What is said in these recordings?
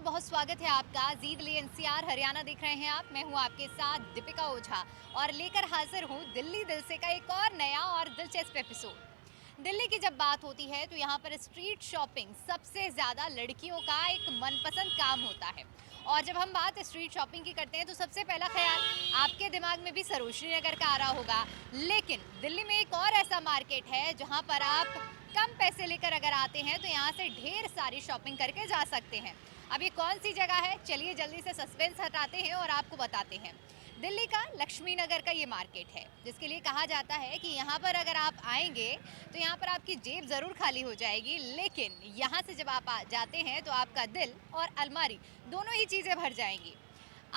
बार बहुत स्वागत है आपका। जी दिल्ली एनसीआर हरियाणा देख रहे हैं आप। मैं हूं आपके साथ दीपिका ओझा और लेकर हाजिर हूं दिल्ली दिल से का एक और नया और दिलचस्प एपिसोड। दिल्ली की जब बात होती है तो यहाँ पर स्ट्रीट शॉपिंग सबसे ज़्यादा लड़कियों का एक मनपसंद काम होता है। और जब हम बात स्ट्रीट शॉपिंग की करते हैं तो सबसे पहला ख्याल आपके दिमाग में भी सरोजनी नगर का आ रहा होगा। लेकिन दिल्ली में एक और ऐसा मार्केट है जहाँ पर आप कम पैसे लेकर अगर आते हैं तो यहाँ से ढेर सारी शॉपिंग करके जा सकते हैं। अब ये कौन सी जगह है, चलिए जल्दी से सस्पेंस हटाते हैं और आपको बताते हैं। दिल्ली का लक्ष्मी नगर का ये मार्केट है, जिसके लिए कहा जाता है कि यहाँ पर अगर आप आएंगे तो यहाँ पर आपकी जेब ज़रूर खाली हो जाएगी, लेकिन यहाँ से जब आप जाते हैं तो आपका दिल और अलमारी दोनों ही चीज़ें भर जाएंगी।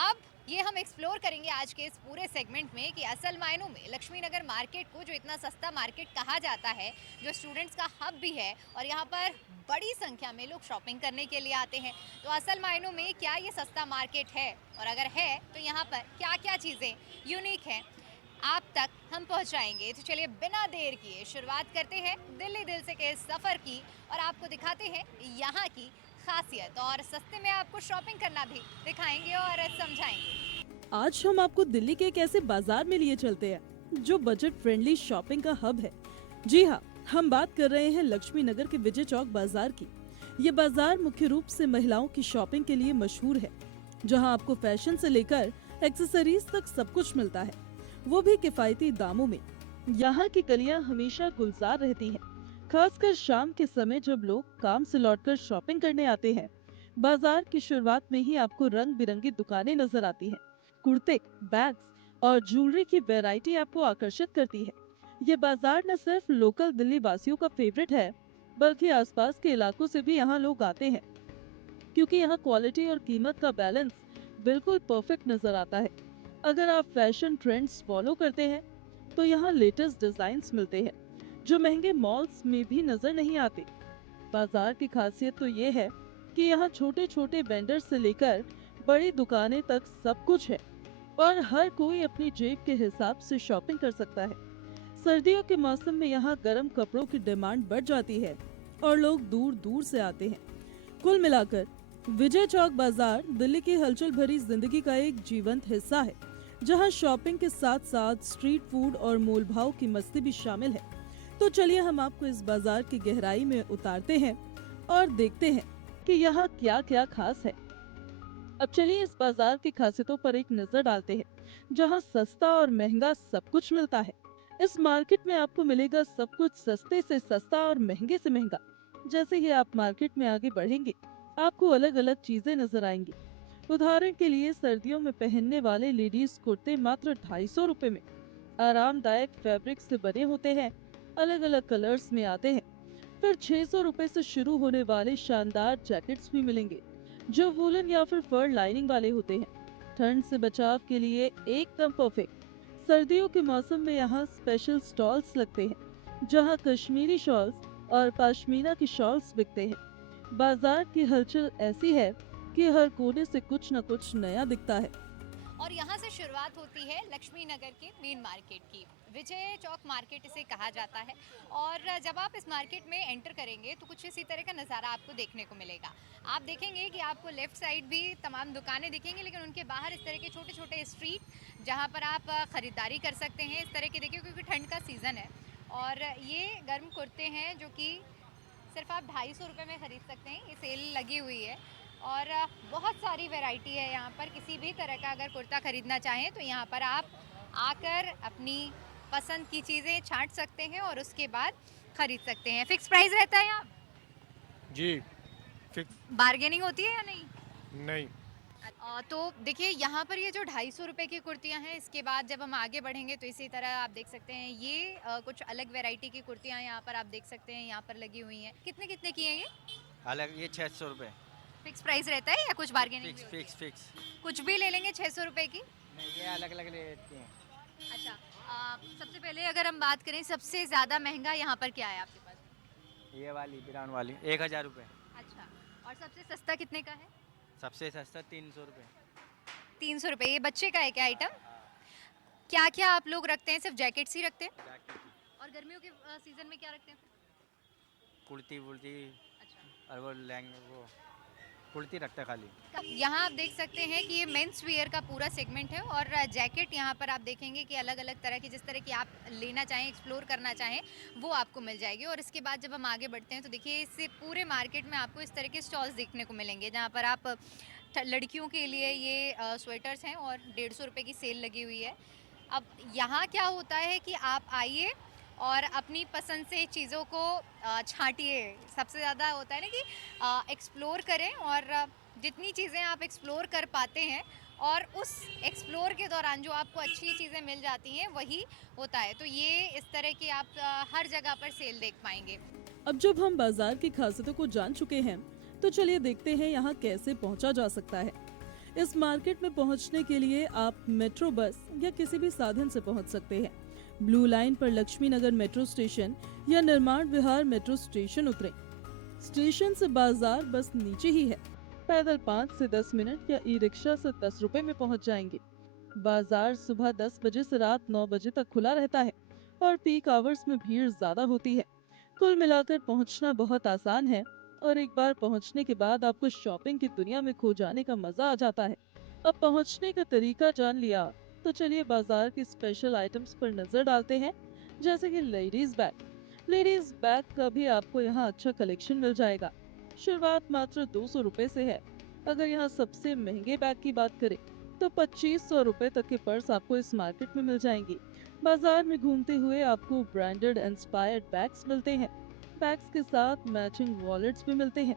अब ये हम एक्सप्लोर करेंगे आज के इस पूरे सेगमेंट में कि असल मायनों में लक्ष्मी नगर मार्केट को, जो इतना सस्ता मार्केट कहा जाता है, जो स्टूडेंट्स का हब भी है और यहाँ पर बड़ी संख्या में लोग शॉपिंग करने के लिए आते हैं, तो असल मायनों में क्या ये सस्ता मार्केट है, और अगर है तो यहाँ पर क्या क्या चीज़ें यूनिक हैं, आप तक हम पहुँचाएंगे। तो चलिए बिना देर किए शुरुआत करते हैं दिल्ली दिल से के इस सफ़र की और आपको दिखाते हैं यहाँ की खासियत, और सस्ते में आपको शॉपिंग करना भी दिखाएंगे और समझाएंगे। आज हम आपको दिल्ली के एक ऐसे बाजार में लिए चलते हैं जो बजट फ्रेंडली शॉपिंग का हब है। जी हाँ, हम बात कर रहे हैं लक्ष्मी नगर के विजय चौक बाजार की। ये बाजार मुख्य रूप से महिलाओं की शॉपिंग के लिए मशहूर है, जहां आपको फैशन से लेकर एक्सेसरीज तक सब कुछ मिलता है, वो भी किफायती दामों में। यहाँ की गलियाँ हमेशा गुलजार रहती हैं, खासकर शाम के समय जब लोग काम से लौटकर शॉपिंग करने आते हैं। बाजार की शुरुआत में ही आपको रंग बिरंगी दुकानें नजर आती हैं। कुर्ते, बैग्स और ज्वेलरी की वैरायटी आपको आकर्षित करती है। ये बाजार न सिर्फ लोकल दिल्ली वासियों का फेवरेट है, बल्कि आसपास के इलाकों से भी यहाँ लोग आते हैं, क्योंकि यहाँ क्वालिटी और कीमत का बैलेंस बिल्कुल परफेक्ट नजर आता है। अगर आप फैशन ट्रेंड्स फॉलो करते हैं, तो यहाँ लेटेस्ट डिजाइन्स मिलते हैं, जो महंगे मॉल्स में भी नजर नहीं आते। बाजार की खासियत तो ये है कि यहाँ छोटे छोटे वेंडर से लेकर बड़ी दुकानें तक सब कुछ है, और हर कोई अपनी जेब के हिसाब से शॉपिंग कर सकता है। सर्दियों के मौसम में यहाँ गर्म कपड़ों की डिमांड बढ़ जाती है और लोग दूर दूर से आते हैं। कुल मिलाकर विजय चौक बाजार दिल्ली की हलचल भरी जिंदगी का एक जीवंत हिस्सा है, जहाँ शॉपिंग के साथ साथ स्ट्रीट फूड और मोल भाव की मस्ती भी शामिल है। तो चलिए हम आपको इस बाजार की गहराई में उतारते हैं और देखते हैं कि यहाँ क्या क्या खास है। अब चलिए इस बाजार की खासियतों पर एक नजर डालते हैं, जहाँ सस्ता और महंगा सब कुछ मिलता है। इस मार्केट में आपको मिलेगा सब कुछ सस्ते से सस्ता और महंगे से महंगा। जैसे ही आप मार्केट में आगे बढ़ेंगे, आपको अलग अलग चीजें नजर आएंगी। उदाहरण के लिए सर्दियों में पहनने वाले लेडीज कुर्ते मात्र 250 रुपए में आरामदायक फैब्रिक से बने होते हैं, अलग अलग कलर्स में आते हैं। फिर 600 रुपए से शुरू होने वाले शानदार जैकेट्स भी मिलेंगे, जो वूलन या फिर फर लाइनिंग वाले होते हैं, ठंड से बचाव के लिए एकदम परफेक्ट। सर्दियों के मौसम में यहाँ स्पेशल स्टॉल्स लगते हैं, जहाँ कश्मीरी शॉल्स और पश्मीना की शॉल्स बिकते हैं। बाजार की हलचल ऐसी है कि हर कोने से कुछ न कुछ नया दिखता है। और यहाँ से शुरुआत होती है लक्ष्मी नगर के मेन मार्केट की। विजय चौक मार्केट इसे कहा जाता है। और जब आप इस मार्केट में एंटर करेंगे तो कुछ इसी तरह का नज़ारा आपको देखने को मिलेगा। आप देखेंगे कि आपको लेफ्ट साइड भी तमाम दुकानें दिखेंगी, लेकिन उनके बाहर इस तरह के छोटे छोटे स्ट्रीट, जहाँ पर आप ख़रीदारी कर सकते हैं इस तरह के। देखिए, क्योंकि ठंड का सीज़न है और ये गर्म कुर्ते हैं जो कि सिर्फ आप 250 रुपये में ख़रीद सकते हैं। ये सेल लगी हुई है और बहुत सारी वैरायटी है यहाँ पर। किसी भी तरह का अगर कुर्ता ख़रीदना चाहें तो यहाँ पर आप आकर अपनी पसंद की चीज़ें छांट सकते हैं और उसके बाद ख़रीद सकते हैं। फिक्स प्राइस रहता है यहाँ? जी, फिक्स बार्गेनिंग होती है या नहीं? नहीं। तो देखिए, यहाँ पर ये जो 250 रुपये की कुर्तियाँ हैं, इसके बाद जब हम आगे बढ़ेंगे तो इसी तरह आप देख सकते हैं ये कुछ अलग वैरायटी की कुर्तियाँ यहाँ पर आप देख सकते हैं, यहाँ पर लगी हुई हैं। कितने कितने की हैं ये? अलग ये 600 रुपये। फिक्स प्राइस रहता है या कुछ बार्गेनिंग भी फिक्स होती है? Fix fix. कुछ भी ले लेंगे 600 रुपये की? नहीं, ये अलग अलग लेते हैं। अच्छा। सबसे पहले अगर हम बात करें सबसे ज़्यादा महंगा यहाँ पर क्या है आपके पास? ये वाली ब्राउन वाली 1000 रुपये। अच्छा। और सबसे सस्ता कितने का है? सबसे सस्ता 300 रुपये। 300 रुपये। ये बच्चे का है क्या आइटम? क्या क्या आप लोग रखते हैं? सिर्फ जैकेट्स ही रखते हैं? जैकेट की, और गर्मियों के सीज़न में क्या रखते हैं? कुर्ती वुर्ती अच्छा। और वो लहंगे वो कुर्ती रखते हैं खाली। यहाँ आप देख सकते हैं कि ये मेंस वियर का पूरा सेगमेंट है और जैकेट यहाँ पर आप देखेंगे कि अलग अलग तरह की, जिस तरह की आप लेना चाहें, एक्सप्लोर करना चाहें, वो आपको मिल जाएगी। और इसके बाद जब हम आगे बढ़ते हैं तो देखिए इस पूरे मार्केट में आपको इस तरह के स्टॉल्स देखने को मिलेंगे जहाँ पर आप लड़कियों के लिए ये स्वेटर्स हैं और 150 रुपये की सेल लगी हुई है। अब यहाँ क्या होता है कि आप आइए और अपनी पसंद से चीज़ों को छांटिए। सबसे ज़्यादा होता है ना कि एक्सप्लोर करें और जितनी चीज़ें आप एक्सप्लोर कर पाते हैं और उस एक्सप्लोर के दौरान जो आपको अच्छी चीज़ें मिल जाती हैं वही होता है। तो ये इस तरह की आप हर जगह पर सेल देख पाएंगे। अब जब हम बाजार की खासियतों को जान चुके हैं तो चलिए देखते हैं यहाँ कैसे पहुँचा जा सकता है। इस मार्केट में पहुँचने के लिए आप मेट्रो बस या किसी भी साधन से पहुँच सकते हैं। ब्लू लाइन पर लक्ष्मी नगर मेट्रो स्टेशन या निर्माण विहार मेट्रो स्टेशन उतरें। स्टेशन से बाजार बस नीचे ही है। पैदल 5 से 10 मिनट या ई रिक्शा से 10 रुपए में पहुंच जाएंगे। बाजार सुबह 10 बजे से रात 9 बजे तक खुला रहता है और पीक आवर्स में भीड़ ज्यादा होती है। कुल मिलाकर पहुंचना बहुत आसान है और एक बार पहुंचने के बाद आपको शॉपिंग की दुनिया में खो जाने का मजा आ जाता है। अब पहुंचने का तरीका जान लिया तो चलिए बाजार की स्पेशल आइटम्स पर नजर डालते हैं, जैसे कि लेडीज बैग का भी आपको यहाँ अच्छा कलेक्शन मिल जाएगा। शुरुआत मात्र 200 रुपए से है। अगर यहाँ सबसे महंगे बैग की बात करें तो 2500 रुपए तक के पर्स आपको इस मार्केट में मिल जाएंगे। बाजार में घूमते हुए आपको ब्रांडेड इंस्पायर्ड बैग्स मिलते हैं। बैग्स के साथ मैचिंग वॉलेट्स भी मिलते हैं।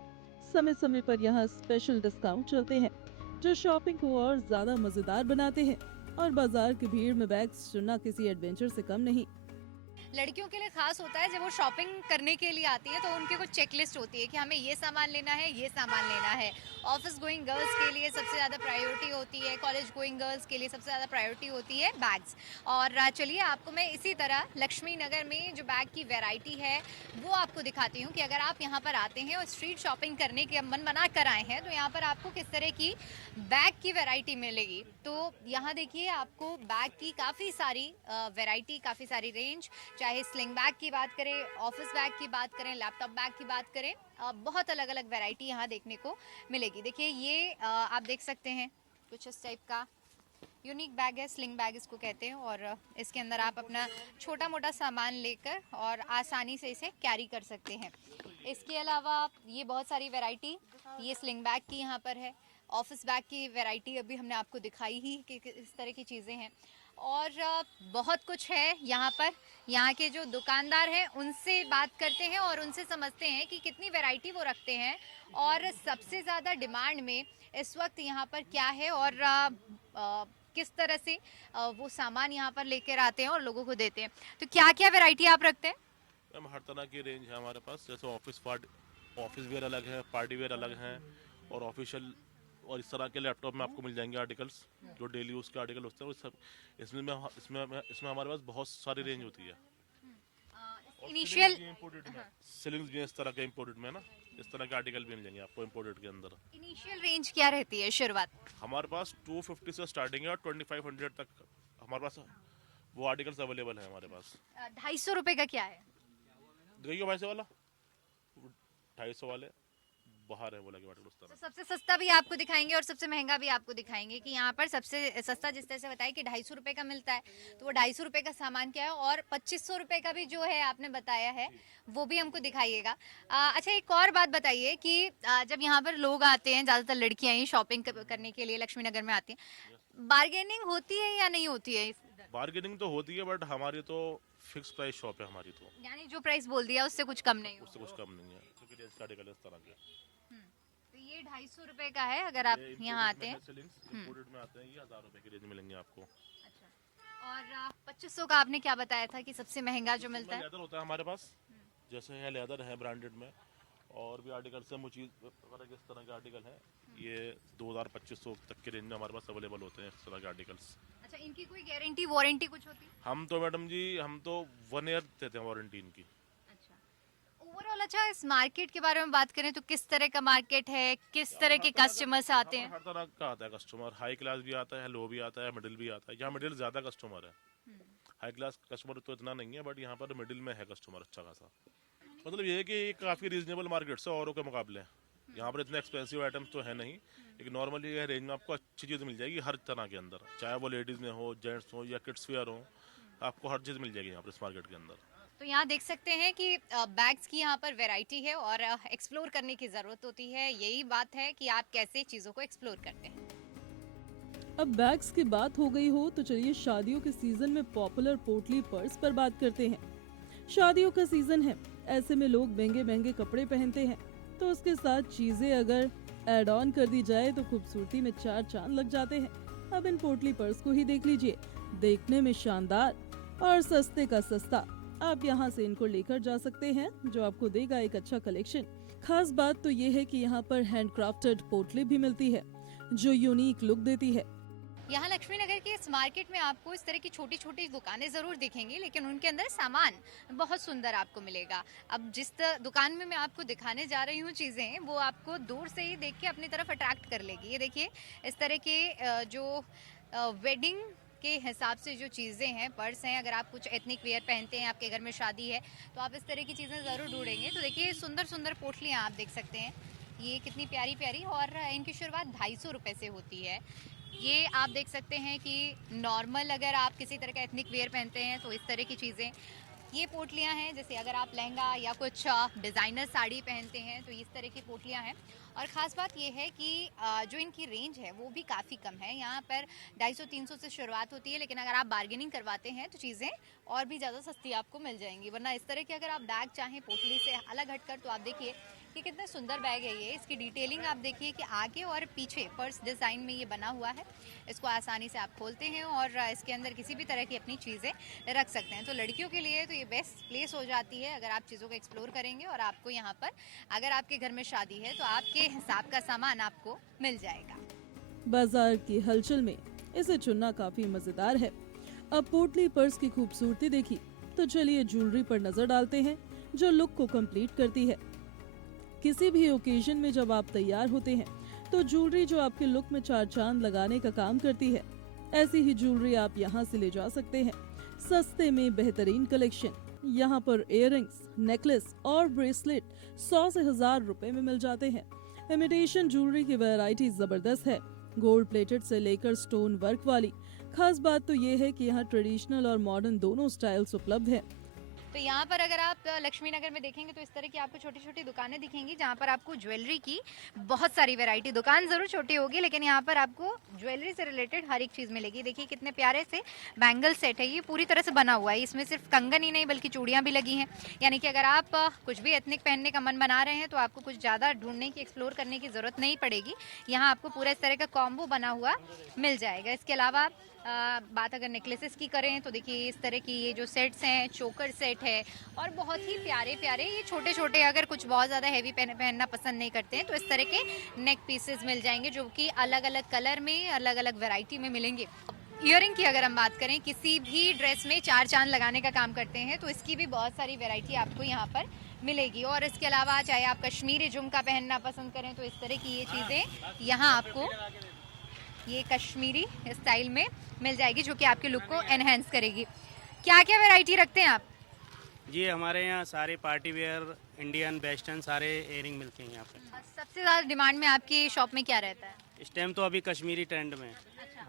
समय समय पर यहाँ स्पेशल डिस्काउंट चलते हैं जो शॉपिंग को और ज्यादा मजेदार बनाते हैं। और बाजार की भीड़ में बैग्स चुनना किसी एडवेंचर से कम नहीं। लड़कियों के लिए खास होता है जब वो शॉपिंग करने के लिए आती है तो उनकी कुछ चेकलिस्ट होती है कि हमें ये सामान लेना है, ये सामान लेना है। ऑफिस गोइंग गर्ल्स के लिए सबसे ज़्यादा प्रायोरिटी होती है, कॉलेज गोइंग गर्ल्स के लिए सबसे ज़्यादा प्रायोरिटी होती है बैग्स। और चलिए आपको मैं इसी तरह लक्ष्मी नगर में जो बैग की वैरायटी है वो आपको दिखाती हूँ कि अगर आप यहाँ पर आते हैं और स्ट्रीट शॉपिंग करने के मन बना कर आए हैं तो यहाँ पर आपको किस तरह की बैग की वैरायटी मिलेगी। तो यहाँ देखिए आपको बैग की काफ़ी सारी वैरायटी, काफ़ी सारी रेंज, चाहे स्लिंग बैग की बात करें, ऑफिस बैग की बात करें, लैपटॉप बैग की बात करें, बहुत अलग अलग वैरायटी यहाँ देखने को मिलेगी। देखिए ये आप देख सकते हैं कुछ इस टाइप का यूनिक बैग है, स्लिंग बैग इसको कहते हैं। और इसके अंदर आप अपना छोटा मोटा सामान लेकर और आसानी से इसे कैरी कर सकते हैं। इसके अलावा ये बहुत सारी वैरायटी ये स्लिंग बैग की यहाँ पर है। ऑफिस बैग की वैरायटी अभी हमने आपको दिखाई ही कि इस तरह की चीज़ें हैं और बहुत कुछ है यहाँ पर। यहाँ के जो दुकानदार हैं उनसे बात करते हैं और उनसे समझते हैं कि कितनी वैरायटी वो रखते हैं और सबसे ज़्यादा डिमांड में इस वक्त यहाँ पर क्या है और किस तरह से वो सामान यहाँ पर लेकर आते हैं और लोगों को देते हैं। तो क्या क्या वैरायटी आप रखते हैं? मैम हर तरह की रेंज है हमारे पास, जैसे ऑफिस वेयर अलग है, पार्टी वेयर अलग हैं और ऑफिशियल और इस तरह के लैपटॉप में आपको मिल जाएंगे आर्टिकल्स जो डेली यूज़ के आर्टिकल होते हैं। वो सब इसमें हमारे पास बहुत सारी रेंज होती है। इनिशियल सीलिंग्स भी इस तरह के इम्पोर्टेड में ना, इस तरह के आर्टिकल भी मिल जाएंगे आपको इम्पोर्टेड के अंदर। इनिशियल रेंज क्या रहती है शुरुआत? हमारे पास 250 से स्टार्टिंग है और 2500 तक हमारे पास वो आर्टिकल्स अवेलेबल है हमारे पास। 250 रुपये का क्या है? देखिए भाई से वाला 250 वाले बाहर है, बोला कि उस तो तरह। सबसे सस्ता भी आपको दिखाएंगे और सबसे महंगा भी आपको दिखाएंगे कि यहाँ पर सबसे सस्ता जिस तरह से बताया कि 250 रुपये का मिलता है, तो वो 250 रुपये का सामान क्या है और 2500 रुपये का भी जो है आपने बताया है वो भी हमको दिखाइएगा। अच्छा एक और बात बताइए कि जब यहाँ पर लोग आते हैं, ज़्यादातर लड़कियाँ ही शॉपिंग करने के लिए लक्ष्मी नगर में आती हैं, बार्गेनिंग होती है या नहीं होती है? बार्गेनिंग तो होती है बट हमारी तो फिक्स प्राइस शॉप है हमारी, तो यानी जो प्राइस बोल दिया उससे कुछ कम नहीं उससे कुछ कम नहीं है क्योंकि रेंज का आर्टिकल इस तरह के। तो ये 250 रुपये का है अगर आप यहाँ आते हैं। इंपोर्टेड में आते हैं ये 1000 रुपए की रेंज मिलेंगे आपको। अच्छा। और 2500 का आपने क्या बताया था कि सबसे महंगा जो मिलता है? लेदर होता है हमारे पास, जैसे है लेदर है ब्रांडेड में और भी आर्टिकल्स है, मुझे इस तरह के आर्टिकल है, ये 2000-2500 तक के रेंज में हमारे पास अवेलेबल होते हैं इस तरह के आर्टिकल्स। अच्छा इनकी कोई गारंटी वारंटी कुछ होती है? हम तो मैडम जी हम तो 1 ईयर देते हैं वारंटी इनकी। अच्छा ओवरऑल अच्छा इस मार्केट के बारे में बात करें तो किस तरह का मार्केट है, किस तरह के कस्टमर्स आते हैं? हर तरह का आता है कस्टमर, हाई क्लास भी आता है, लो भी आता है, मिडिल भी आता है। यहाँ मिडिल ज़्यादा कस्टमर है, हाई क्लास कस्टमर तो इतना नहीं है बट यहाँ पर मिडिल में है कस्टमर अच्छा खासा। मतलब ये है कि काफ़ी रीजनेबल मार्केट से औरों के मुकाबले। यहाँ पर इतने एक्सपेंसिव आइटम्स तो है नहीं, लेकिन नॉर्मली यह रेंज में आपको अच्छी चीज़ मिल जाएगी हर तरह के अंदर, चाहे वो लेडीज़ में हो, जेंट्स हो या किड्स वेयर हो, आपको हर चीज़ मिल जाएगी यहाँ पर इस मार्केट के अंदर। तो यहाँ देख सकते हैं कि बैग्स की यहाँ पर वैरायटी है और एक्सप्लोर करने की ज़रूरत होती है। यही बात है कि आप कैसे चीज़ों को एक्सप्लोर करते हैं। अब बैग्स की बात हो गई हो तो चलिए शादियों के सीजन में पॉपुलर पोटली पर्स पर बात करते हैं। शादियों का सीजन है, ऐसे में लोग महंगे महंगे कपड़े पहनते हैं, तो उसके साथ चीजें अगर एड ऑन कर दी जाए तो खूबसूरती में चार चांद लग जाते हैं। अब इन पोटली पर्स को ही देख लीजिए, देखने में शानदार और सस्ते का सस्ता। आप यहाँ से इनको लेकर जा सकते हैं, जो आपको देगा एक अच्छा कलेक्शन। खास बात तो ये है कि यहाँ पर हैंडक्राफ्टेड पोटली भी मिलती है, जो यूनिक लुक देती है। यहाँ लक्ष्मी नगर के इस मार्केट में आपको इस तरह की छोटी छोटी दुकानें ज़रूर दिखेंगी, लेकिन उनके अंदर सामान बहुत सुंदर आपको मिलेगा। अब जिस दुकान में मैं आपको दिखाने जा रही हूँ चीज़ें, वो आपको दूर से ही देख के अपनी तरफ अट्रैक्ट कर लेगी। ये देखिए, इस तरह के जो वेडिंग के हिसाब से जो चीज़ें हैं, पर्स हैं, अगर आप कुछ एथनिक वेयर पहनते हैं, आपके घर में शादी है, तो आप इस तरह की चीज़ें ज़रूर ढूंढेंगे। तो देखिए, सुंदर सुंदर पोटलियाँ आप देख सकते हैं, ये कितनी प्यारी प्यारी, और इनकी शुरुआत 250 रुपये से होती है। ये आप देख सकते हैं कि नॉर्मल अगर आप किसी तरह का एथनिक वेयर पहनते हैं तो इस तरह की चीज़ें, ये पोटलियाँ हैं। जैसे अगर आप लहंगा या कुछ डिज़ाइनर साड़ी पहनते हैं तो इस तरह की पोटलियाँ हैं। और ख़ास बात ये है कि जो इनकी रेंज है वो भी काफ़ी कम है। यहाँ पर 250-300 से शुरुआत होती है, लेकिन अगर आप बार्गेनिंग करवाते हैं तो चीज़ें और भी ज़्यादा सस्ती आपको मिल जाएंगी। वरना इस तरह के अगर आप बैग चाहें पोटली से अलग हटकर, तो आप देखिए कि कितना सुंदर बैग है ये। इसकी डिटेलिंग आप देखिए कि आगे और पीछे पर्स डिज़ाइन में ये बना हुआ है। इसको आसानी से आप खोलते हैं और इसके अंदर किसी भी तरह की अपनी चीज़ें रख सकते हैं। तो लड़कियों के लिए तो ये बेस्ट प्लेस हो जाती है अगर आप चीज़ों को एक्सप्लोर करेंगे। और आपको यहाँ पर अगर आपके घर में शादी है तो आपके हिसाब का सामान आपको मिल जाएगा। बाजार की हलचल में इसे चुनना काफी मजेदार है। अब पोटली पर्स की खूबसूरती देखी तो चलिए ज्वेलरी पर नजर डालते हैं, जो लुक को कंप्लीट करती है। किसी भी ओकेजन में जब आप तैयार होते हैं तो ज्वेलरी जो आपके लुक में चार चांद लगाने का काम करती है, ऐसी ही ज्वेलरी आप यहाँ से ले जा सकते हैं। सस्ते में बेहतरीन कलेक्शन। यहाँ पर इयररिंग्स, नेकलेस और ब्रेसलेट 100 से 1000 रुपए में मिल जाते हैं। इमिटेशन ज्वेलरी की वैरायटी जबरदस्त है, गोल्ड प्लेटेड से लेकर स्टोन वर्क वाली। खास बात तो ये है कि यहाँ ट्रेडिशनल और मॉडर्न दोनों स्टाइल्स उपलब्ध हैं। तो यहाँ पर अगर आप लक्ष्मी नगर में देखेंगे तो इस तरह की आपको छोटी छोटी दुकानें दिखेंगी, जहाँ पर आपको ज्वेलरी की बहुत सारी वैरायटी, दुकान ज़रूर छोटी होगी लेकिन यहाँ पर आपको ज्वेलरी से रिलेटेड हर एक चीज़ मिलेगी। देखिए कितने प्यारे से बैंगल सेट है, ये पूरी तरह से बना हुआ है। इसमें सिर्फ कंगन ही नहीं बल्कि चूड़ियाँ भी लगी हैं। यानी कि अगर आप कुछ भी एथनिक पहनने का मन बना रहे हैं तो आपको कुछ ज़्यादा ढूंढने की, एक्सप्लोर करने की ज़रूरत नहीं पड़ेगी। यहाँ आपको पूरा इस तरह का कॉम्बो बना हुआ मिल जाएगा। इसके अलावा बात अगर नेकलेसेस की करें तो देखिए इस तरह की ये जो सेट्स हैं, चोकर सेट है और बहुत ही प्यारे प्यारे ये छोटे छोटे, अगर कुछ बहुत ज़्यादा हैवी पहनना पसंद नहीं करते हैं तो इस तरह के नेक पीसेस मिल जाएंगे, जो कि अलग अलग कलर में, अलग अलग वैरायटी में मिलेंगे। ईयरिंग की अगर हम बात करें, किसी भी ड्रेस में चार चांद लगाने का काम करते हैं तो इसकी भी बहुत सारी वैरायटी आपको यहाँ पर मिलेगी। और इसके अलावा चाहे आप कश्मीरी झुमका पहनना पसंद करें तो इस तरह की ये चीज़ें यहाँ आपको ये कश्मीरी स्टाइल में मिल जाएगी, जो कि आपके लुक को एनहेंस करेगी। क्या क्या वैरायटी रखते हैं आप? जी हमारे यहाँ सारे पार्टी वेयर, इंडियन, वेस्टर्न सारे इयरिंग मिलते हैं यहाँ पे। सबसे ज़्यादा डिमांड में आपकी शॉप में क्या रहता है? इस टाइम तो अभी कश्मीरी ट्रेंड में है। अच्छा।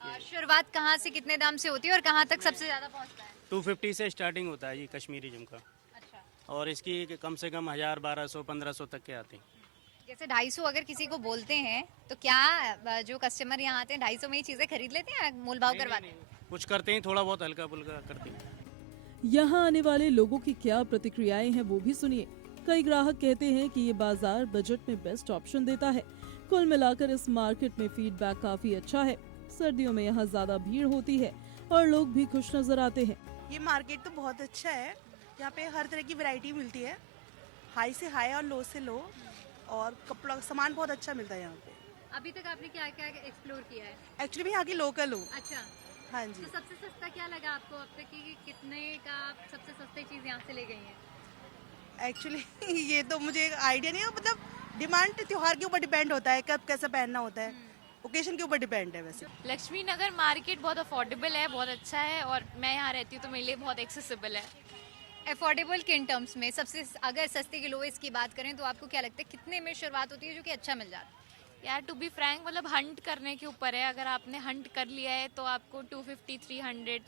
हाँ, शुरुआत कहाँ से कितने दाम से होती है और कहाँ तक सबसे ज़्यादा पहुँचता है? 250 से स्टार्टिंग होता है ये कश्मीरी झुमका। अच्छा। और इसकी कम से कम 1000, 1200, 1500 तक के आते हैं। जैसे 250 अगर किसी को बोलते हैं तो क्या जो कस्टमर यहाँ आते हैं 250 में ही चीज़ें खरीद लेते हैं, मोल भाव करवाते हैं? कुछ करते हैं, थोड़ा बहुत हल्का फुल्का करते हैं। यहाँ आने वाले लोगों की क्या प्रतिक्रियाएं हैं वो भी सुनिए। कई ग्राहक कहते हैं कि ये बाजार बजट में बेस्ट ऑप्शन देता है। कुल मिलाकर इस मार्केट में फीडबैक काफी अच्छा है। सर्दियों में यहाँ ज्यादा भीड़ होती है और लोग भी खुश नजर आते हैं। ये मार्केट तो बहुत अच्छा है, यहाँ पे हर तरह की वैरायटी मिलती है, हाई से हाई और लो से लो, और कपड़ा सामान बहुत अच्छा मिलता है यहाँ पे। अभी तक आपने क्या क्या एक्सप्लोर किया है? एक्चुअली मैं यहाँ की लोकल हूँ। अच्छा। हाँ जी। तो सबसे सस्ता क्या लगा आपको अब तक कि कितने का आप सबसे सस्ती चीज़ यहाँ से ले गई हैं? एक्चुअली ये तो मुझे आइडिया नहीं है, मतलब डिमांड त्योहार के ऊपर डिपेंड होता है, कब कैसा पहनना होता है, ओकेशन के ऊपर डिपेंड है। वैसे लक्ष्मी नगर मार्केट बहुत अफोर्डेबल है, बहुत अच्छा है और मैं यहाँ रहती हूँ तो मेरे लिए बहुत एक्सेसिबल है। अफोर्डेबल किन टर्म्स में सबसे अगर सस्ते की लोएस्ट की बात करें तो आपको क्या लगता है कितने में शुरुआत होती है जो कि अच्छा मिल जाता है? यार टू बी फ्रैंक मतलब हंट करने के ऊपर है। अगर आपने हंट कर लिया है तो आपको 250-300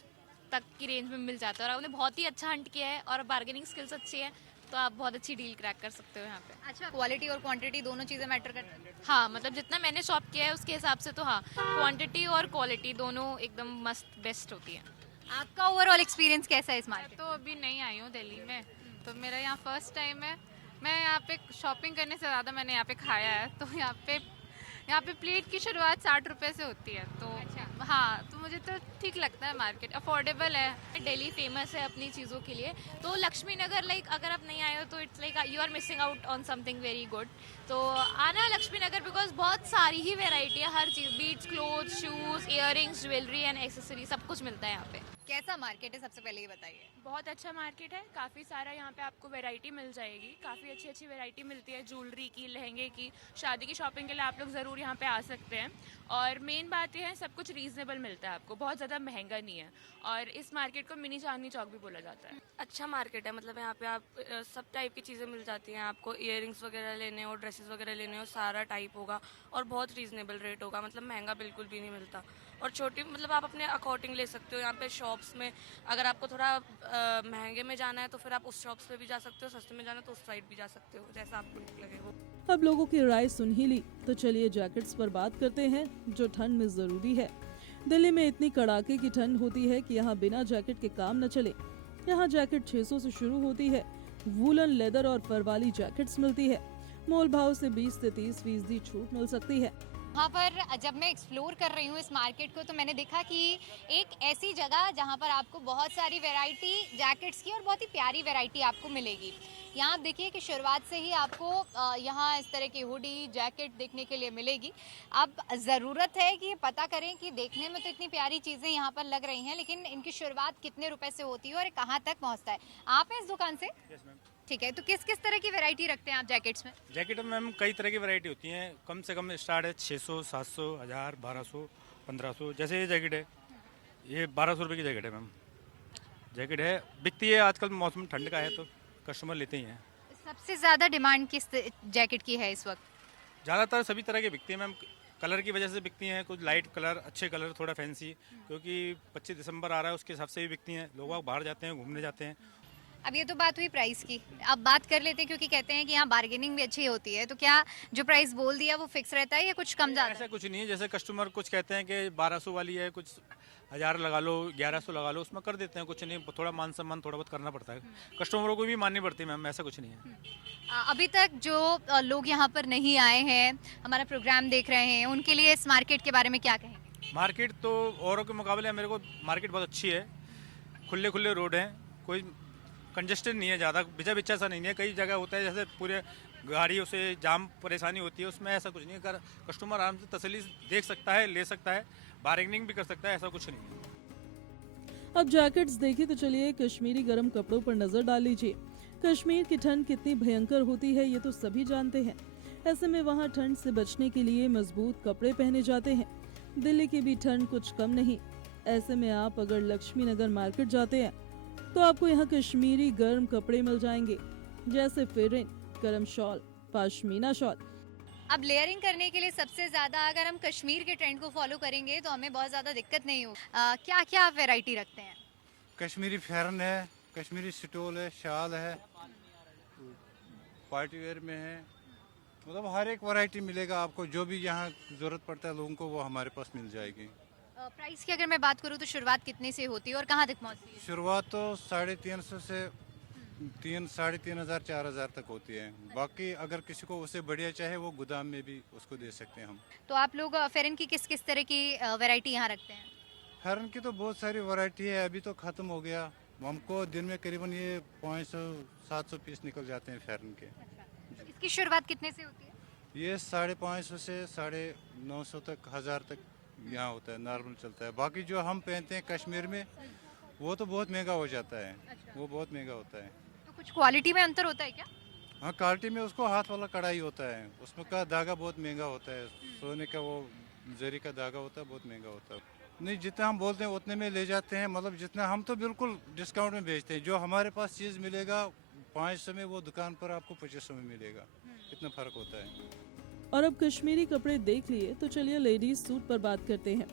तक की रेंज में मिल जाता है, और आपने बहुत ही अच्छा हंट किया है और बार्गेनिंग स्किल्स अच्छी है तो आप बहुत अच्छी डील क्रैक कर सकते हो यहाँ पे। अच्छा, क्वालिटी और क्वांटिटी दोनों चीज़ें मैटर करती हैं? हाँ मतलब जितना मैंने शॉप किया है उसके हिसाब से तो हाँ, क्वांटिटी और क्वालिटी दोनों एकदम मस्त बेस्ट होती है। आपका ओवरऑल एक्सपीरियंस कैसा है इस मार्केट? तो अभी नहीं आई हूँ दिल्ली में, तो मेरा यहाँ फर्स्ट टाइम है। मैं यहाँ पे शॉपिंग करने से ज़्यादा मैंने यहाँ पे खाया है, तो यहाँ पे प्लेट की शुरुआत 60 रुपये से होती है। तो हाँ, तो मुझे तो ठीक लगता है, मार्केट अफोर्डेबल है। दिल्ली फेमस है अपनी चीज़ों के लिए, तो लक्ष्मी नगर लाइक अगर आप नहीं आए हो तो it's like you are missing out on something very good. तो आना लक्ष्मी नगर, बिकॉज बहुत सारी ही वेराइटी है, हर चीज़, बीट्स, cloth, shoes, earrings, jewellery and accessory, सब कुछ मिलता है यहाँ पे। कैसा मार्केट है सबसे पहले ये बताइए। बहुत अच्छा मार्केट है, काफ़ी सारा यहाँ पे आपको वैरायटी मिल जाएगी, काफ़ी अच्छी अच्छी वैरायटी मिलती है, ज्वेलरी की, लहंगे की, शादी की शॉपिंग के लिए आप लोग ज़रूर यहाँ पे आ सकते हैं। और मेन बात यह है सब कुछ रीज़नेबल मिलता है आपको, बहुत ज़्यादा महंगा नहीं है। और इस मार्केट को मिनी चांदनी चौक भी बोला जाता है। अच्छा मार्केट है, मतलब यहाँ पे आप सब टाइप की चीज़ें मिल जाती हैं। आपको इयररिंग्स वगैरह लेने हो, ड्रेसेस वगैरह लेने हो, सारा टाइप होगा और बहुत रीज़नेबल रेट होगा, मतलब महंगा बिल्कुल भी नहीं मिलता। और छोटी मतलब आप अपने अकॉर्डिंग ले सकते हो। यहाँ पे शॉप्स में अगर आपको थोड़ा महंगे में जाना है तो फिर आप उस शॉप्स पे भी जा सकते हो, सस्ते में जाना है तो उस साइड भी जा सकते हो, जैसा आपको ठीक लगे वो। अब लोगों की राय सुन ही ली तो चलिए जैकेट्स पर बात करते हैं जो ठंड में जरूरी है। दिल्ली में इतनी कड़ाके की ठंड होती है कि यहाँ बिना जैकेट के काम न चले। यहाँ जैकेट 600 से शुरू होती है। वूलन, लेदर और फर वाली जैकेट्स मिलती है। मोल भाव से 20 से 30% छूट मिल सकती है। वहाँ पर जब मैं एक्सप्लोर कर रही हूँ इस मार्केट को तो मैंने देखा कि एक ऐसी जगह जहाँ पर आपको बहुत सारी वैरायटी जैकेट्स की और बहुत ही प्यारी वैरायटी आपको मिलेगी। यहाँ आप देखिए कि शुरुआत से ही आपको यहाँ इस तरह की हुडी, जैकेट देखने के लिए मिलेगी। अब ज़रूरत है कि ये पता करें कि देखने में तो इतनी प्यारी चीज़ें यहाँ पर लग रही हैं, लेकिन इनकी शुरुआत कितने रुपए से होती है और कहाँ तक पहुँचता है। आप हैं इस दुकान से? Yes ma'am. ठीक है, तो किस किस तरह की वैरायटी रखते हैं आप जैकेट्स में? जैकेट में मैम कई तरह की वैरायटी होती हैं। कम से कम स्टार्ट है 600, 700, 1000, 1200, 1500। जैसे ये जैकेट है, ये 1200 रुपये की जैकेट है मैम। जैकेट है, बिकती है, आजकल मौसम ठंड का है तो कस्टमर लेते ही हैं। सबसे ज़्यादा डिमांड किस जैकेट की है इस वक्त? ज़्यादातर सभी तरह की बिकती है मैम। कलर की वजह से बिकती हैं, कुछ लाइट कलर, अच्छे कलर, थोड़ा फैंसी, क्योंकि 25 दिसंबर आ रहा है उसके हिसाब से भी बिकती हैं। लोग बाहर जाते हैं, घूमने जाते हैं। अब ये तो बात हुई प्राइस की, अब बात कर लेते हैं क्योंकि कहते हैं कि यहाँ बार्गेनिंग भी अच्छी होती है, तो क्या जो प्राइस बोल दिया वो फिक्स रहता है या कुछ कम ज़्यादा? ऐसा कुछ नहीं है, जैसे कस्टमर कुछ कहते हैं कि 1200 वाली है, कुछ 1000 लगा लो, 1100 लगा लो, उसमें कर देते हैं। कुछ नहीं, थोड़ा मान सम्मान थोड़ा बहुत करना पड़ता है, कस्टमरों को भी माननी पड़ती है मैम, ऐसा कुछ नहीं है। अभी तक जो लोग यहाँ पर नहीं आए हैं, हमारा प्रोग्राम देख रहे हैं, उनके लिए इस मार्केट के बारे में क्या कहेंगे? मार्केट तो औरों के मुकाबले मेरे को मार्केट बहुत अच्छी है। खुले खुले रोड हैं, कोई कंजेस्टेड नहीं है, ज़्यादा बिचा बिचा सा नहीं है। कई जगह होता है जैसे पूरे गाड़ियों से जाम परेशानी होती है, उसमें ऐसा कुछ नहीं है। कस्टमर आराम से तसल्ली देख सकता है, ले सकता है, बार्गेनिंग भी कर सकता है, ऐसा कुछ नहीं है। अब जैकेट्स देखें तो चलिए कश्मीरी गर्म कपड़ों पर नजर डाल लीजिए। कश्मीर की ठंड कितनी भयंकर होती है ये तो सभी जानते हैं। ऐसे में वहाँ ठंड से बचने के लिए मजबूत कपड़े पहने जाते हैं। दिल्ली की भी ठंड कुछ कम नहीं। ऐसे में आप अगर लक्ष्मी नगर मार्केट जाते हैं तो आपको यहाँ कश्मीरी गर्म कपड़े मिल जाएंगे, जैसे फेरिन, गरम शॉल, पश्मीना शॉल। अब लेयरिंग करने के लिए सबसे ज़्यादा अगर हम कश्मीर के ट्रेंड को फॉलो करेंगे तो हमें बहुत ज़्यादा दिक्कत नहीं हो। क्या क्या आप वेराइटी रखते हैं? कश्मीरी फेरन है, कश्मीरी स्टोल है, शाल है, पार्टी वेयर में है, मतलब हर एक वैरायटी मिलेगा आपको। जो भी यहाँ ज़रूरत पड़ता है लोगों को वो हमारे पास मिल जाएगी। प्राइस की अगर मैं बात करूँ तो शुरुआत कितने से होती है और कहाँ तक पहुँचती है? शुरुआत तो 350 से 3,500, 4,000 तक होती है। बाकी अगर किसी को उससे बढ़िया चाहे वो गोदाम में भी उसको दे सकते हैं हम। तो आप लोग फेरन की किस किस तरह की वैरायटी यहाँ रखते हैं? फेरन की तो बहुत सारी वैरायटी है, अभी तो ख़त्म हो गया। हमको दिन में करीबन ये 500-700 पीस निकल जाते हैं फेरन के। इसकी शुरुआत कितने से होती है? ये 550 से 950 तक, 1000 तक यहाँ होता है, नॉर्मल चलता है। बाकी जो हम पहनते हैं कश्मीर में वो तो बहुत महंगा हो जाता है। वो बहुत महंगा होता है। तो कुछ क्वालिटी में अंतर होता है क्या? हाँ, क्वालिटी में उसको हाथ वाला कढ़ाई होता है, उसमें का धागा बहुत महंगा होता है। सोने का वो जरी का धागा होता है, बहुत महंगा होता है। नहीं, जितना हम बोलते हैं उतने में ले जाते हैं, मतलब जितना हम तो बिल्कुल डिस्काउंट में बेचते हैं। जो हमारे पास चीज़ मिलेगा 500 में, वो दुकान पर आपको 2500 में मिलेगा। इतना फ़र्क होता है। और अब कश्मीरी कपड़े देख लिए तो चलिए लेडीज सूट पर बात करते हैं।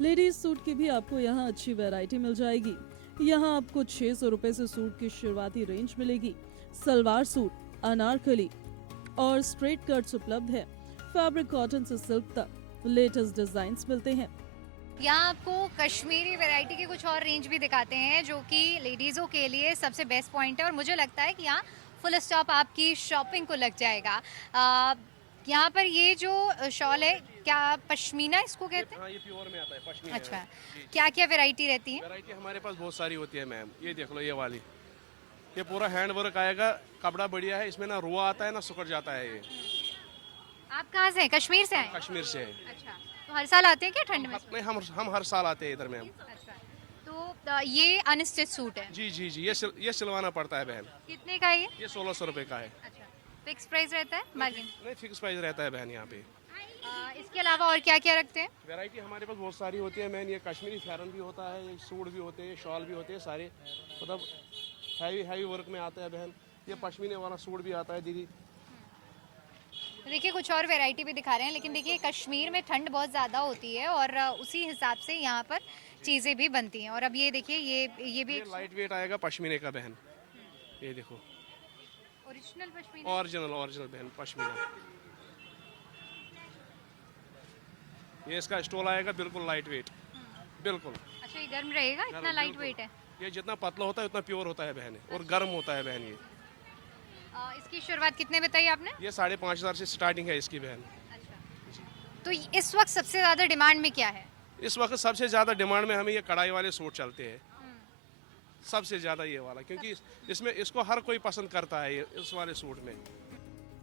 लेडीज सूट की भी आपको यहाँ अच्छी वैरायटी मिल जाएगी। यहाँ आपको 600 रुपए से सूट की शुरुआती रेंज मिलेगी। सलवार सूट, अनारकली और स्ट्रेट कट्स उपलब्ध है। फैब्रिक कॉटन से सिल्क तक लेटेस्ट डिजाइन्स मिलते हैं। यहाँ आपको कश्मीरी वैरायटी की कुछ और रेंज भी दिखाते हैं जो कि लेडीज़ों के लिए सबसे बेस्ट पॉइंट है और मुझे लगता है कि यहाँ फुल स्टॉप आपकी शॉपिंग को लग जाएगा। यहाँ पर ये जो शॉल है, क्या पश्मीना इसको कहते हैं? हाँ, ये प्योर में आता है, पश्मीना। अच्छा, क्या क्या वैरायटी रहती है? वैरायटी हमारे पास बहुत सारी होती है मैम। ये देख लो, ये वाली, ये पूरा हैंड वर्क आएगा, कपड़ा बढ़िया है, इसमें ना रुआ आता है ना सुकड़ जाता है। ये आप कहाँ से हैं? कश्मीर से हैं? कश्मीर से है। अच्छा, तो हर साल आते हैं क्या ठंड में? नहीं, हम हर साल आते हैं इधर मैम। अच्छा, तो ये अनस्टिच सूट है? जी जी जी, ये सिलवाना पड़ता है बहन। कितने का है ये 1600 रुपए का है। अच्छा, फिक्स प्राइस रहता है? बार्गेन नहीं, फिक्स प्राइस रहता है बहन यहाँ पे। इसके अलावा और क्या क्या रखते हैं? वैरायटी हमारे पास बहुत सारी होती है मैम। ये कश्मीरी फैरन भी होता है, ये सूट भी होते हैं, शॉल भी होते हैं, सारे मतलब हैवी वर्क में आता है बहन। ये पश्मीने वाला सूट भी आता है दीदी। देखिए कुछ और वैरायटी भी दिखा रहे हैं, लेकिन देखिए कश्मीर में ठंड बहुत ज़्यादा होती है और उसी हिसाब से यहाँ पर चीज़ें भी बनती हैं। और अब ये देखिए ये भी लाइट वेट आएगा पश्मीने का बहन। ये देखो, ओरिजिनल पश्मीना, ओरिजिनल बहन पश्मीना। ये इसका स्टोल आएगा बिल्कुल लाइट वेट, बिल्कुल। अच्छा, ये गर्म रहेगा? इतना लाइट वेट है? ये जितना पतला होता है उतना प्योर होता है बहन, और गर्म होता है बहन। ये इसकी शुरुआत कितने बताई आपने? ये 5500 से स्टार्टिंग है इसकी बहन। तो इस वक्त सबसे ज़्यादा डिमांड में क्या है? इस वक्त सबसे ज़्यादा डिमांड में हमें ये कढ़ाई वाले सूट चलते हैं, सबसे ज़्यादा ये वाला, क्योंकि इसमें इसको हर कोई पसंद करता है ये इस वाले सूट में।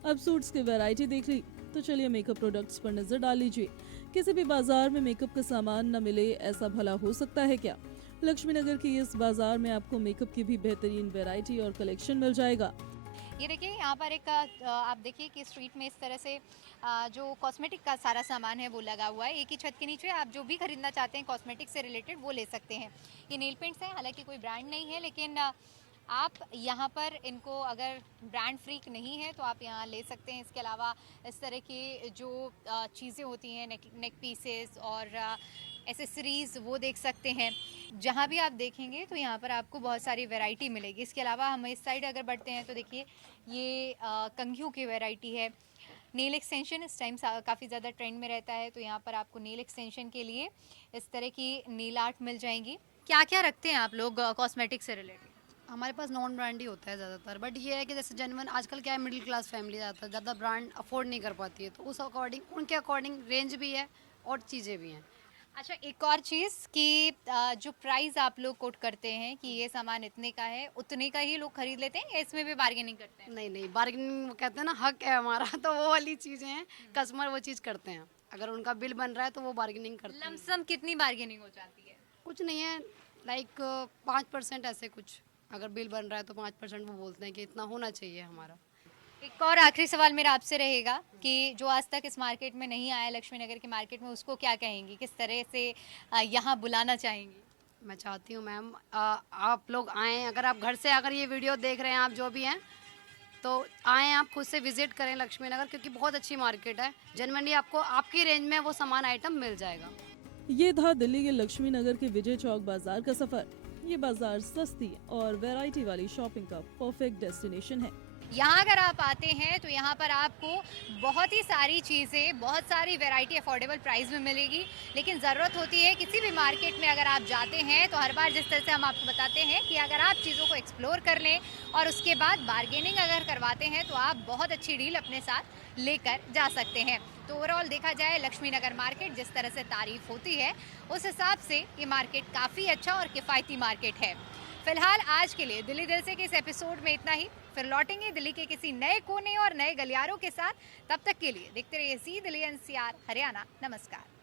अब सूट्स की वैरायटी देख ली तो चलिए मेकअप प्रोडक्ट्स पर नजर डाल लीजिए। किसी भी बाजार में मेकअप का सामान न मिले ऐसा भला हो सकता है क्या? लक्ष्मी नगर की इस बाजार में आपको मेकअप की भी बेहतरीन वैरायटी और कलेक्शन मिल जाएगा। ये देखिए यहाँ पर एक आप देखिए कि स्ट्रीट में इस तरह से जो कॉस्मेटिक का सारा सामान है वो लगा हुआ है। एक ही छत के नीचे आप जो भी खरीदना चाहते हैं कॉस्मेटिक से रिलेटेड वो ले सकते हैं। ये नेल पेंट्स हैं, हालांकि कोई ब्रांड नहीं है, लेकिन आप यहाँ पर इनको अगर ब्रांड फ्रीक नहीं है तो आप यहाँ ले सकते हैं। इसके अलावा इस तरह की जो चीज़ें होती हैं, नेक पीसेस और एसेसरीज़, वो देख सकते हैं। जहाँ भी आप देखेंगे तो यहाँ पर आपको बहुत सारी वैरायटी मिलेगी। इसके अलावा हम इस साइड अगर बढ़ते हैं तो देखिए ये कंघियों की वैरायटी है। नेल एक्सटेंशन इस टाइम काफ़ी ज़्यादा ट्रेंड में रहता है, तो यहाँ पर आपको नेल एक्सटेंशन के लिए इस तरह की नेल आर्ट मिल जाएंगी। क्या क्या रखते हैं आप लोग कॉस्मेटिक से रिलेटेड? हमारे पास नॉन ब्रांड ही होता है ज़्यादातर, बट ये है कि जैसे जेन्युइन आजकल क्या है, मिडिल क्लास फैमिली ज़्यादा ब्रांड अफोर्ड नहीं कर पाती है, तो उस अकॉर्डिंग उनके अकॉर्डिंग रेंज भी है और चीज़ें भी हैं। अच्छा, एक और चीज़ कि जो प्राइस आप लोग कोट करते हैं कि ये सामान इतने का है, उतने का ही लोग खरीद लेते हैं या इसमें भी बार्गेनिंग करते हैं? नहीं, बार्गेनिंग कहते हैं ना, हक है हमारा, तो वो वाली चीज़ें हैं, कस्टमर वो चीज़ करते हैं। अगर उनका बिल बन रहा है तो वो बार्गेनिंग करते हैं। लमसम कितनी बार्गेनिंग हो जाती है? कुछ नहीं है, लाइक 5% ऐसे कुछ। अगर बिल बन रहा है तो 5% वो बोलते हैं कि इतना होना चाहिए हमारा। एक और आखिरी सवाल मेरा आपसे रहेगा कि जो आज तक इस मार्केट में नहीं आया, लक्ष्मी नगर की मार्केट में, उसको क्या कहेंगी? किस तरह से यहाँ बुलाना चाहेंगी? मैं चाहती हूँ मैम आप लोग आएँ। अगर आप घर से अगर ये वीडियो देख रहे हैं, आप जो भी हैं, तो आएँ, आप खुद से विजिट करें लक्ष्मी नगर, क्योंकि बहुत अच्छी मार्केट है। जनरली आपको आपकी रेंज में वो सामान आइटम मिल जाएगा। ये था दिल्ली के लक्ष्मी नगर के विजय चौक बाजार का सफर। ये बाजार सस्ती और वैरायटी वाली शॉपिंग का परफेक्ट डेस्टिनेशन है। यहाँ अगर आप आते हैं तो यहाँ पर आपको बहुत ही सारी चीज़ें, बहुत सारी वैरायटी अफोर्डेबल प्राइस में मिलेगी। लेकिन ज़रूरत होती है किसी भी मार्केट में अगर आप जाते हैं तो हर बार जिस तरह से हम आपको बताते हैं कि अगर आप चीज़ों को एक्सप्लोर कर लें और उसके बाद बार्गेनिंग अगर करवाते हैं तो आप बहुत अच्छी डील अपने साथ लेकर जा सकते हैं। तो ओवरऑल देखा जाए लक्ष्मी नगर मार्केट जिस तरह से तारीफ होती है, उस हिसाब से ये मार्केट काफ़ी अच्छा और किफ़ायती मार्केट है। फिलहाल आज के लिए दिल्ली दिल से के इस एपिसोड में इतना ही। फिर लौटेंगे दिल्ली के किसी नए कोने और नए गलियारों के साथ। तब तक के लिए देखते रहिए ज़ी दिल्ली NCR हरियाणा। नमस्कार।